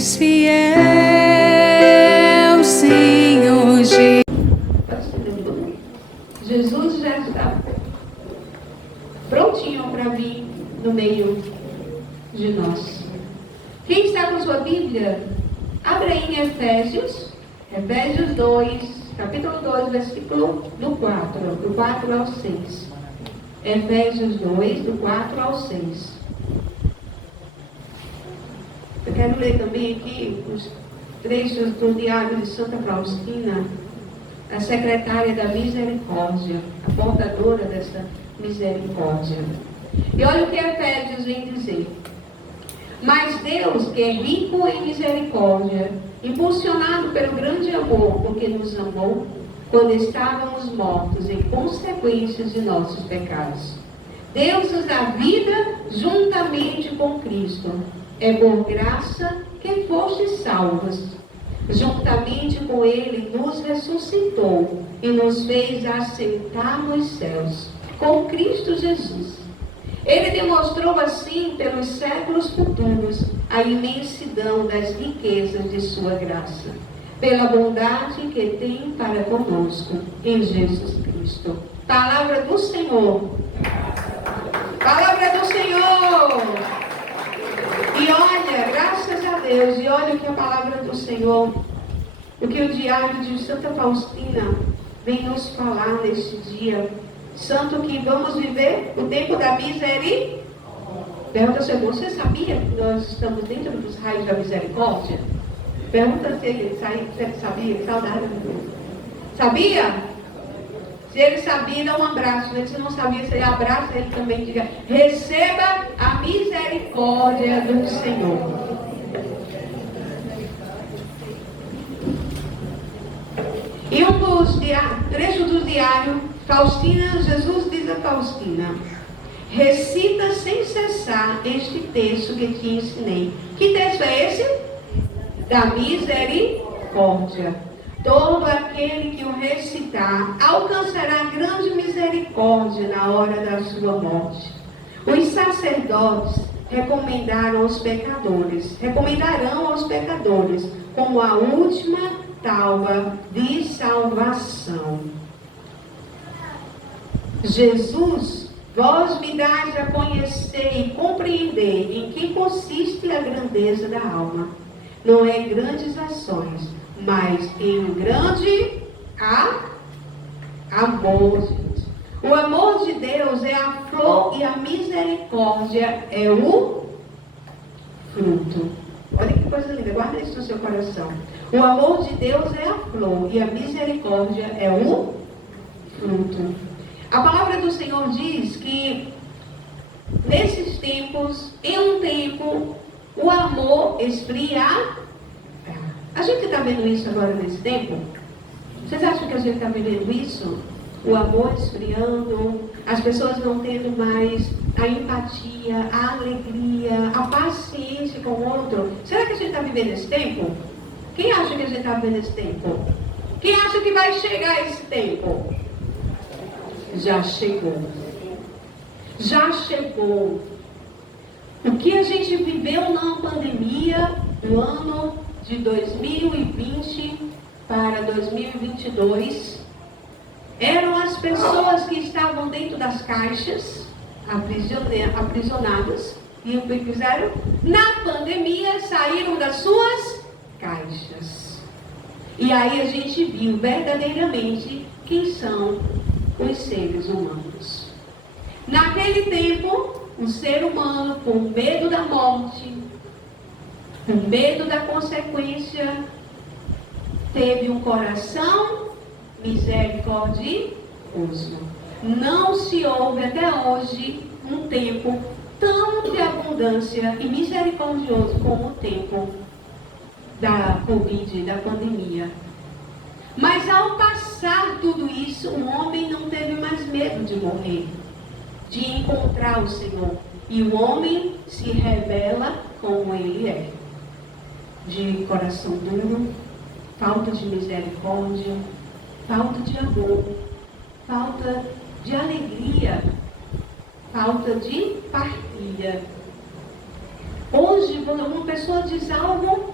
és fiel, Senhor Jesus. Jesus já está prontinho para vir no meio de nós. Quem está com sua Bíblia, abra aí em Efésios 2, capítulo 2, versículo do 4 ao 6. Efésios 2, do 4 ao 6. Eu quero ler também aqui os trechos do Diário de Santa Faustina, a secretária da misericórdia, a portadora dessa misericórdia. E olha o que Efésios vem dizer. Mas Deus, que é rico em misericórdia, impulsionado pelo grande amor, porque nos amou, quando estávamos mortos em consequências de nossos pecados. Deus nos dá vida juntamente com Cristo. É por graça que fostes salvos. Juntamente com Ele nos ressuscitou e nos fez assentar nos céus, com Cristo Jesus. Ele demonstrou assim, pelos séculos futuros, a imensidão das riquezas de sua graça, pela bondade que tem para conosco em Jesus Cristo. Palavra do Senhor. Palavra do Senhor. E olha, graças a Deus, e olha o que a palavra do Senhor, o que o Diário de Santa Faustina vem nos falar neste dia. Santo que vamos viver o tempo da misericórdia. Pergunta ao seu irmão, você sabia que nós estamos dentro dos raios da misericórdia? Pergunta se ele sabia, saudade do Deus. Sabia? Se ele sabia, dá um abraço. Se não sabia, você abraça ele também. Diga, receba a misericórdia do Senhor. E um dos trechos do diário, Faustina, Jesus diz a Faustina, recita sem cessar este texto que te ensinei. Que texto é esse? Da misericórdia. Todo aquele que o recitar alcançará grande misericórdia na hora da sua morte. Os sacerdotes recomendarão aos pecadores como a última tábua de salvação. Jesus, vós me dais a conhecer e compreender em que consiste a grandeza da alma. Não é grandes ações, mas em um grande amor, gente. O amor de Deus é a flor e a misericórdia é o fruto. Olha que coisa linda, guarda isso no seu coração. O amor de Deus é a flor e a misericórdia é o fruto. A palavra do Senhor diz que nesses tempos, em um tempo, o amor esfria. A gente está vendo isso agora nesse tempo? Vocês acham que a gente está vivendo isso? O amor esfriando, as pessoas não tendo mais a empatia, a alegria, a paciência com o outro. Será que a gente está vivendo esse tempo? Quem acha que a gente está vivendo esse tempo? Quem acha que vai chegar esse tempo? Já chegou. Já chegou. O que a gente viveu na pandemia do ano de 2020 para 2022 eram as pessoas que estavam dentro das caixas, aprisionadas, e o que fizeram? Na pandemia saíram das suas caixas. E aí a gente viu verdadeiramente quem são os seres humanos. Naquele tempo, o ser humano, com medo da morte, com medo da consequência, teve um coração misericordioso. Não se houve até hoje um tempo tão de abundância e misericordioso como o tempo da Covid, da pandemia. Mas ao passar tudo isso, o homem não teve mais medo de morrer, de encontrar o Senhor. E o homem se revela como ele é. De coração duro, falta de misericórdia, falta de amor, falta de alegria, falta de partilha. Hoje, quando uma pessoa diz algo,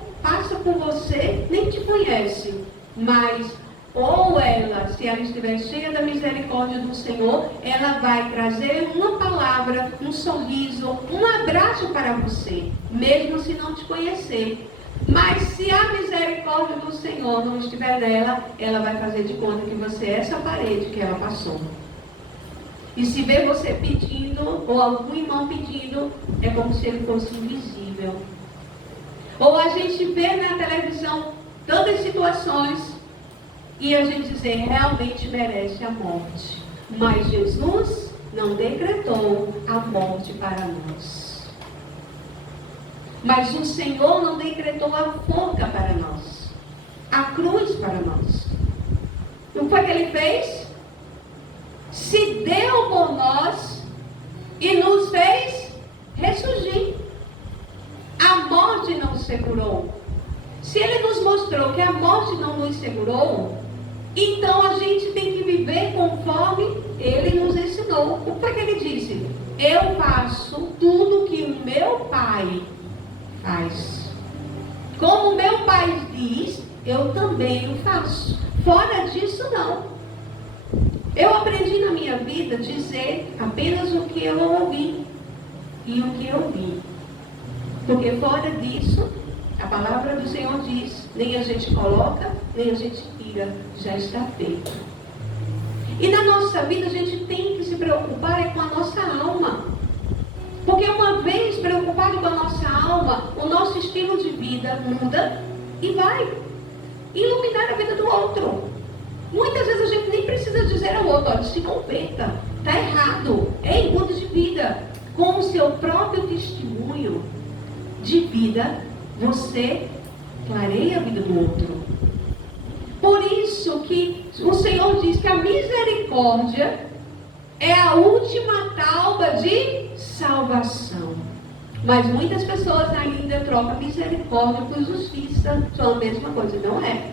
com você, nem te conhece, mas ou ela, se ela estiver cheia da misericórdia do Senhor, ela vai trazer uma palavra, um sorriso, um abraço para você, mesmo se não te conhecer. Mas se a misericórdia do Senhor não estiver nela, ela vai fazer de conta que você é essa parede que ela passou. E se vê você pedindo, ou algum irmão pedindo, é como se ele fosse invisível. Ou a gente vê na televisão tantas situações e a gente dizer, realmente merece a morte. Mas Jesus não decretou a morte para nós. Mas o Senhor não decretou a forca para nós, a cruz para nós. O que foi que Ele fez? Se deu por nós e nos fez ressurgir. A morte não segurou. Se Ele nos mostrou que a morte não nos segurou, então a gente tem que viver conforme Ele nos ensinou. O que é que Ele disse? Eu faço tudo que o meu Pai faz. Como o meu Pai diz, eu também o faço. Fora disso, não. Eu aprendi na minha vida dizer apenas o que eu ouvi e o que eu vi. Porque fora disso, a palavra do Senhor diz, nem a gente coloca, nem a gente tira, já está feito. E na nossa vida a gente tem que se preocupar com a nossa alma. Porque uma vez preocupado com a nossa alma, o nosso estilo de vida muda e vai iluminar a vida do outro. Muitas vezes a gente nem precisa dizer ao outro, olha, se converta, está errado, ei, muda de vida. Com o seu próprio testemunho de vida, você clareia a vida do outro. Por isso que o Senhor diz que a misericórdia é a última tauba de salvação. Mas muitas pessoas ainda trocam misericórdia por justiça, são a mesma coisa, não é?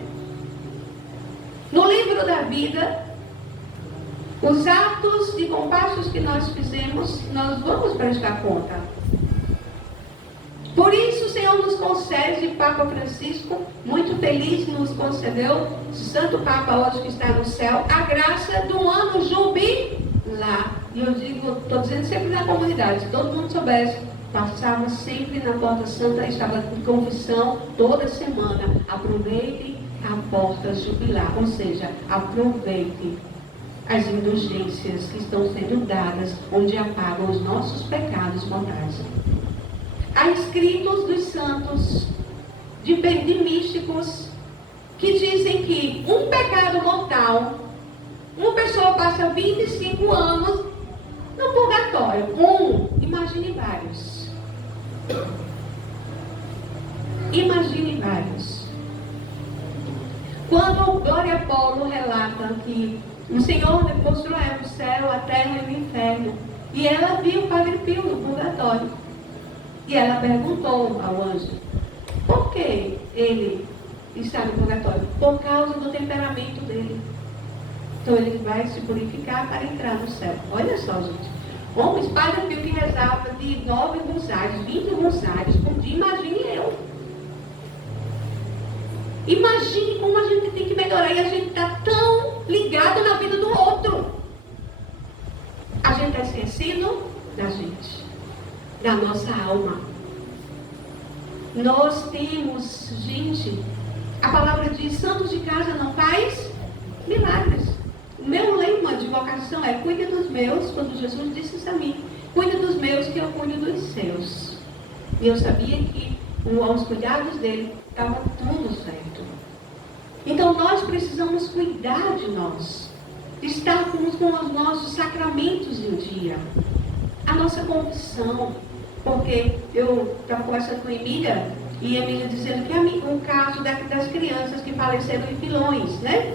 No livro da vida, os atos e compassos que nós fizemos, nós vamos prestar conta. Por isso o Senhor nos concede, Papa Francisco, muito feliz, nos concedeu, Santo Papa hoje que está no céu, a graça do ano jubilar. E eu digo, estou dizendo sempre na comunidade, se todo mundo soubesse, passava sempre na Porta Santa, estava com confissão toda semana. Aproveite a porta jubilar, ou seja, aproveite as indulgências que estão sendo dadas, onde apagam os nossos pecados mortais. Há escritos dos santos, de místicos, que dizem que um pecado mortal, uma pessoa passa 25 anos no purgatório. Imagine vários. Imagine vários. Quando Glória Paulo relata que o Senhor mostrou a ela o céu, a terra e o inferno, e ela viu o Padre Pio no purgatório. E ela perguntou ao anjo, por que ele está no purgatório? Por causa do temperamento dele. Então ele vai se purificar para entrar no céu. Olha só, gente. Homens, Padre Pio que rezava de 9 rosários, 20 rosários por dia, imagine eu. Imagine como a gente tem que melhorar e a gente está tão ligado na vida do outro. A gente está esquecendo da gente, da nossa alma. Nós temos, gente, a palavra diz, santos de casa não faz milagres. O meu lema de vocação é, cuide dos meus, quando Jesus disse isso a mim, cuide dos meus que eu cuido dos seus. E eu sabia que aos cuidados dele estava tudo certo. Então nós precisamos cuidar de nós, estar com os nossos sacramentos em dia, a nossa confissão, porque eu estava conversando com a Emília, e a Emília dizendo que o caso das crianças que faleceram em Pilões, né?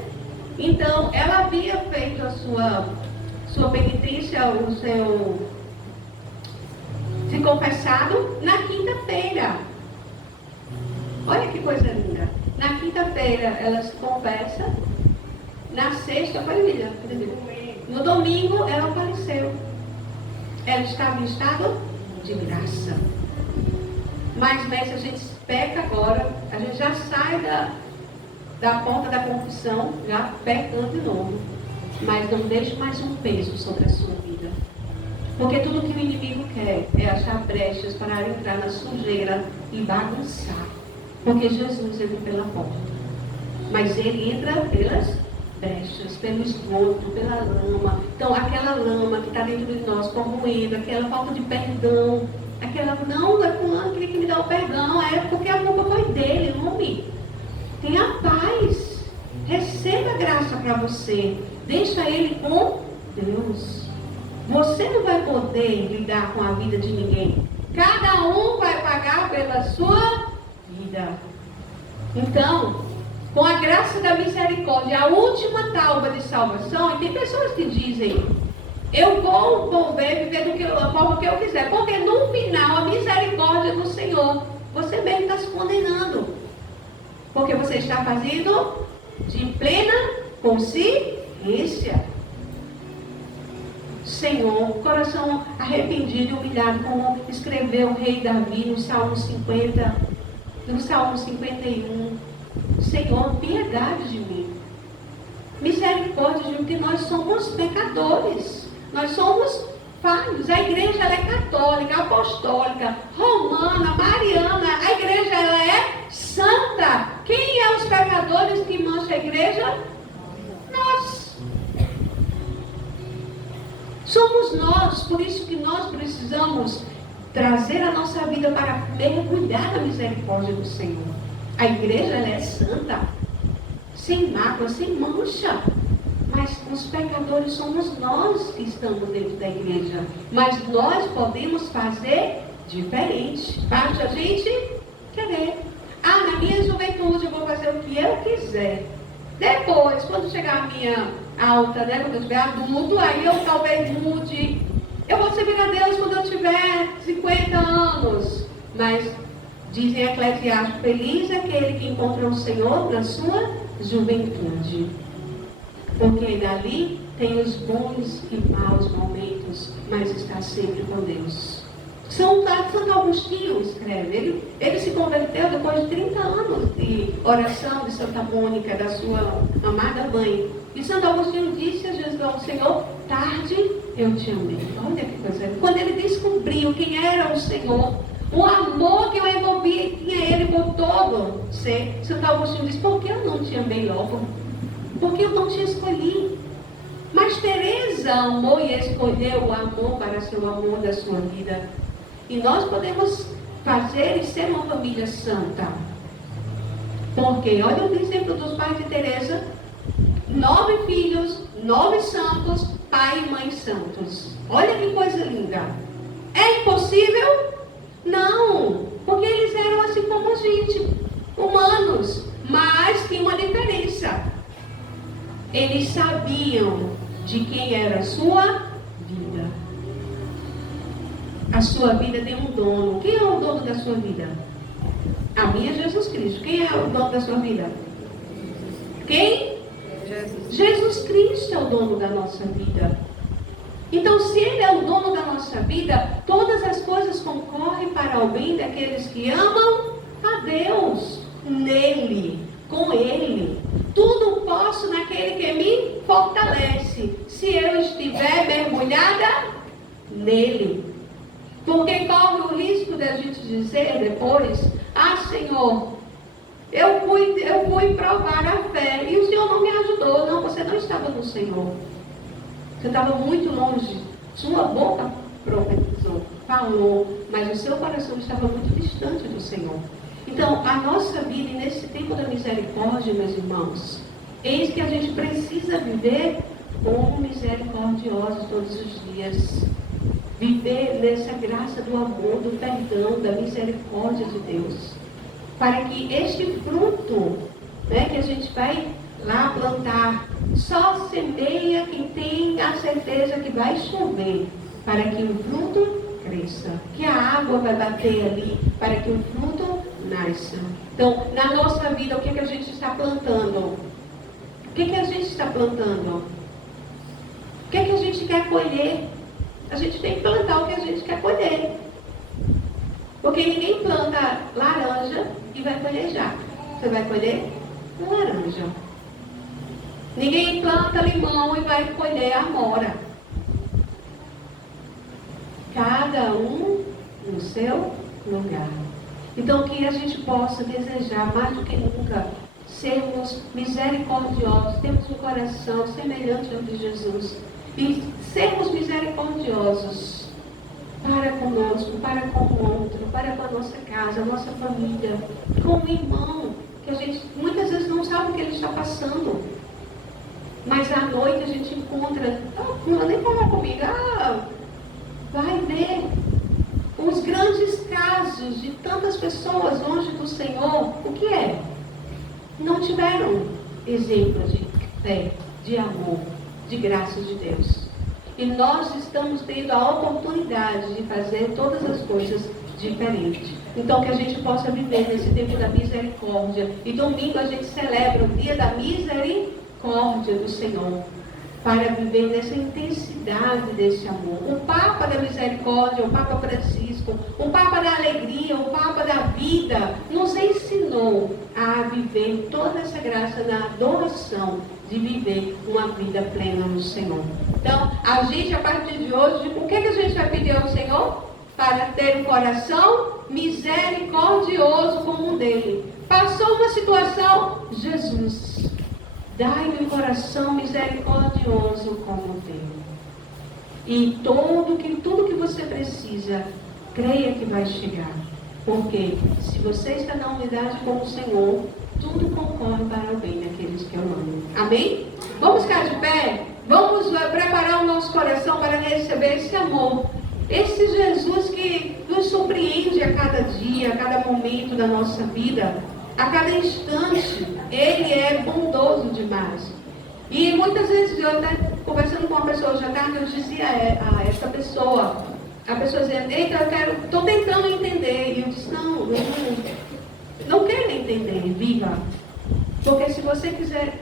Então, ela havia feito a sua penitência, o seu se confessado na quinta-feira. Olha que coisa linda. Na quinta-feira ela se confessa, na sexta, no domingo ela faleceu. Ela estava em estado de graça. Mas nessa a gente peca agora, a gente já sai da porta da confissão, já pecando de novo. Mas não deixe mais um peso sobre a sua vida. Porque tudo que o inimigo quer é achar brechas para entrar na sujeira e bagunçar. Porque Jesus entra pela porta. Mas ele entra pelas brechas, pelo esgoto, pela lama. Então, aquela lama que está dentro de nós, corroendo, aquela falta de perdão, aquela, não, é fulano que me dá o perdão, é porque a culpa foi dele, homem. Tenha paz. Receba graça para você. Deixa ele com Deus. Você não vai poder lidar com a vida de ninguém. Cada um vai pagar pela sua vida. Então, com a graça da misericórdia, a última tábua de salvação, e tem pessoas que dizem, eu vou volver viver da forma que eu quiser, porque no final a misericórdia do Senhor, você mesmo está se condenando, porque você está fazendo de plena consciência. Senhor, coração arrependido e humilhado, como escreveu o rei Davi no Salmo 50, no Salmo 51. Senhor, piedade de mim. Misericórdia de mim, porque nós somos pecadores. Nós somos falhos. A igreja ela é católica, apostólica, romana, mariana. A igreja ela é santa. Quem é os pecadores que mancham a igreja? Nós. Somos nós. Por isso que nós precisamos trazer a nossa vida para mergulhar na misericórdia do Senhor. A igreja ela é santa, sem mácula, sem mancha. Mas os pecadores somos nós que estamos dentro da igreja. Mas nós podemos fazer diferente. Basta a gente querer. Na minha juventude eu vou fazer o que eu quiser. Depois, quando chegar a minha alta, né, quando eu estiver adulto, aí eu talvez mude. Eu vou servir a Deus quando eu tiver 50 anos. Mas dizem Eclesiastes, feliz é aquele que encontra o Senhor na sua juventude. Porque dali tem os bons e maus momentos, mas está sempre com Deus. Santo Agostinho escreve, ele se converteu depois de 30 anos de oração de Santa Mônica, da sua amada mãe. E Santo Agostinho disse a Jesus, ao Senhor, tarde eu te amei. Olha que coisa. Quando ele descobriu quem era o Senhor, o amor que eu envolvi tinha ele por todo ser. Santo Agostinho disse, por que eu não te amei logo? Porque eu não te escolhi. Mas Teresa amou e escolheu o amor para ser o amor da sua vida. E nós podemos fazer e ser uma família santa. Porque, olha o exemplo dos pais de Teresa. 9 filhos, 9 santos, pai e mãe santos. Olha que coisa linda. É impossível? Não, porque eles eram assim como a gente, humanos, mas tinha uma diferença. Eles sabiam de quem era a sua vida. A sua vida tem um dono. Quem é o dono da sua vida? A minha é Jesus Cristo. Quem é o dono da sua vida? Quem? Jesus Cristo é o dono da nossa vida. Então, se Ele é o dono da nossa vida, todas as coisas concorrem para o bem daqueles que amam a Deus. Nele, com Ele. Tudo posso naquele que me fortalece. Se eu estiver mergulhada nele. Porque corre o risco de a gente dizer depois, Senhor, eu fui provar a fé e o Senhor não me ajudou. Não, você não estava no Senhor. Você estava muito longe. Sua boca profetizou, falou, mas o seu coração estava muito distante do Senhor. Então, a nossa vida, nesse tempo da misericórdia, meus irmãos, eis que a gente precisa viver como misericordiosos todos os dias. Viver nessa graça do amor, do perdão, da misericórdia de Deus. Para que este fruto, né, que a gente vai lá plantar, só semeia quem tem a certeza que vai chover, para que o fruto cresça, que a água vai bater ali, para que o fruto nasça. Então, na nossa vida, o que é que a gente está plantando? O que é que a gente está plantando? O que é que a gente quer colher? A gente tem que plantar o que a gente quer colher. Porque ninguém planta laranja e vai colher jaca. Você vai colher laranja. Ninguém planta limão e vai colher amora. Cada um no seu lugar. Então que a gente possa desejar mais do que nunca sermos misericordiosos, termos um coração semelhante ao de Jesus e sermos misericordiosos para conosco, para com o outro, para com a nossa casa, a nossa família, com o irmão, que a gente muitas vezes não sabe o que ele está passando. Mas à noite a gente encontra, não vou nem falar comigo, vai ver os grandes casos de tantas pessoas longe do Senhor, o que é? Não tiveram exemplos de fé, de amor, de graça de Deus. E nós estamos tendo a oportunidade de fazer todas as coisas diferentes. Então que a gente possa viver nesse tempo da misericórdia. E domingo a gente celebra o dia da misericórdia do Senhor, para viver nessa intensidade desse amor. O Papa da Misericórdia, o Papa Francisco, o Papa da Alegria, o Papa da Vida, nos ensinou a viver toda essa graça na adoração, de viver uma vida plena no Senhor. Então, a gente, a partir de hoje, o que a gente vai pedir ao Senhor? Para ter um coração misericordioso como o dele. Passou uma situação, Jesus, dai-me um coração misericordioso como o teu. E tudo que você precisa, creia que vai chegar. Porque se você está na unidade com o Senhor, tudo concorre para o bem daqueles que o amam. Amém? Vamos ficar de pé? Vamos preparar o nosso coração para receber esse amor. Esse Jesus que nos surpreende a cada dia, a cada momento da nossa vida. A cada instante, Ele é bondoso demais. E muitas vezes, eu até conversando com uma pessoa hoje à tarde, eu dizia a essa pessoa, a pessoa dizia, eita, estou tentando entender. E eu disse, não quero entender, viva. Porque se você quiser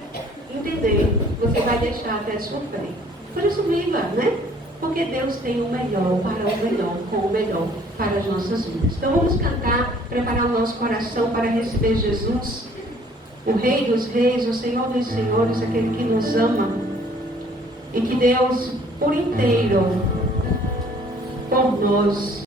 entender, você vai deixar até sofrer. Por isso, viva, né? Porque Deus tem o melhor para o melhor, com o melhor para as nossas vidas. Então vamos cantar, preparar o nosso coração para receber Jesus, o Rei dos Reis, o Senhor dos Senhores, aquele que nos ama. E que Deus, por inteiro, por nós,